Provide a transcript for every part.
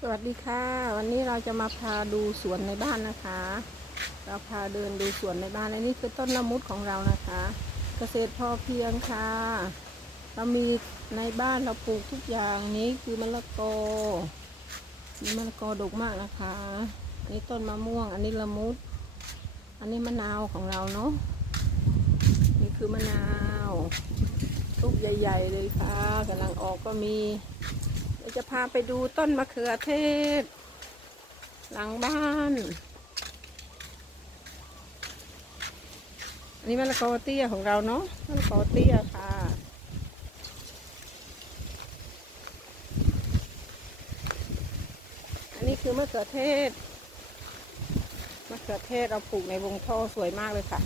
สวัสดีค่ะ วันนี้เราจะมาพาดูสวนในบ้านนะคะ เราพาเดินดูสวนในบ้านและนี่คือต้นละมุดของเรานะคะ เกษตรพอเพียงค่ะ เรามีในบ้านเราปลูกทุกอย่างนี้คือมะละกอมีมะละกอดกมากนะคะอันนี้ต้นมะม่วง อันนี้ละมุด อันนี้มะนาวของเราเนาะนี่คือมะนาวลูกใหญ่ ๆ เลยค่ะกำลังออกก็มี เดี๋ยวจะพาไปดูต้นมะเขือเทศ หลังบ้านอันนี้มะละกอเตี้ยของเราเนาะมะละกอเตี้ยค่ะอันนี้คือมะเขือเทศมะเขือเทศเราปลูกในวงท่อสวยมากเลยค่ะ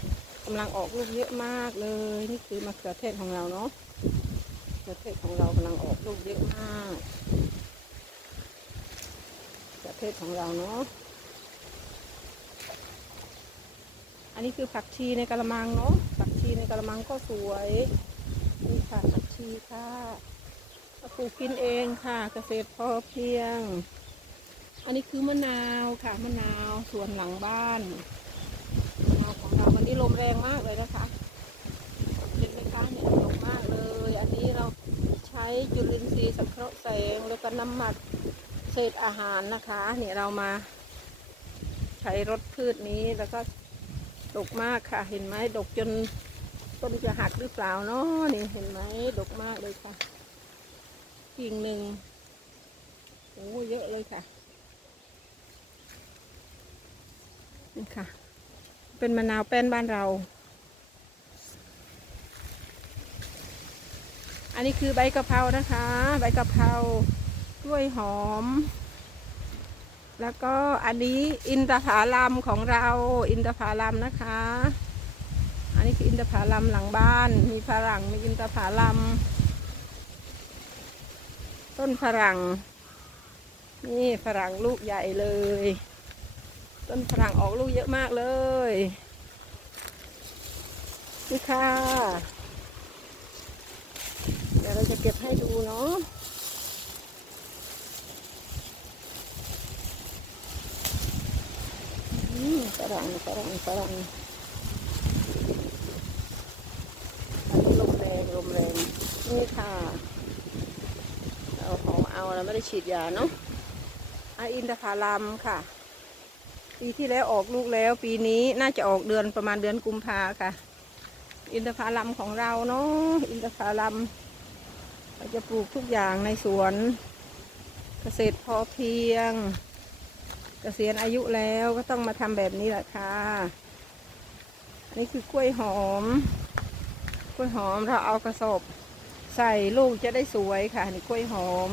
กำลังออกลูกเยอะมากเลย นี่คือมะเขือเทศของเราเนาะ มะเขืองเรากำลังออกลูกเยอะมากประเทศของเราเนาะ อันนี้คือผักชีในกระมังเนาะ ผักชีในกระมังก็สวยนี่ค่ะผักชีค่ะปลูกกินเองค่ะ เกษตรพอเพียง อันนี้คือมะนาวค่ะ มะนาวสวนหลังบ้าน มะนาวของเราวันนี้ลมแรงมากเลยนะคะเห็นไหมคะเนี่ยลมมากเลย อันนี้เราใช้ จุลินทรีย์สังเคราะห์แสงแล้วก็น้ำหมักเศษอาหารนะคะเนี่ยเรามา ใช้รถพืชนี้แล้วก็ดกมากค่ะ เห็นไหมดกจนต้นจะหักหรือเปล่าเนาะนี่เห็นไหมดกมากเลยค่ะกิ่งหนึ่งโอ้เยอะเลยค่ะนี่ค่ะ เป็นมะนาวแป้นบ้านเรา อันนี้คือใบกะเพรานะคะ ใบกะเพรากล้วยหอม แล้วก็อันนี้อินทผาลัมของเรา อินทผาลัมนะคะ อันนี้คืออินทผาลัมหลังบ้าน มีฝรั่งมีอินทผาลัม ต้นฝรั่ง นี่ฝรั่งลูกใหญ่เลย ต้นฝรั่งออกลูกเยอะมากเลยนี่ค่ะ เดี๋ยวเราจะเก็บให้ดูเนาะ อืม ฝรั่งฝรั่งฝรั่งลมแรงลมแรงนี่ค่ะเอาของเอาเราไม่ได้ฉีดยาเนาะอาอินทผลัมค่ะ ปีที่แล้วออกลูกแล้ว ปีนี้น่าจะออกเดือนประมาณเดือนกุมภาค่ะ อินทผลัมของเราเนาะอินทผลัมเราจะปลูกทุกอย่างในสวน เกษตรพอเพียง เกษียณอายุแล้วก็ต้องมาทำแบบนี้แหละค่ะอันนี้คือกล้วยหอม กล้วยหอมเราเอากระสอบใส่ลูกจะได้สวยค่ะนี่กล้วยหอม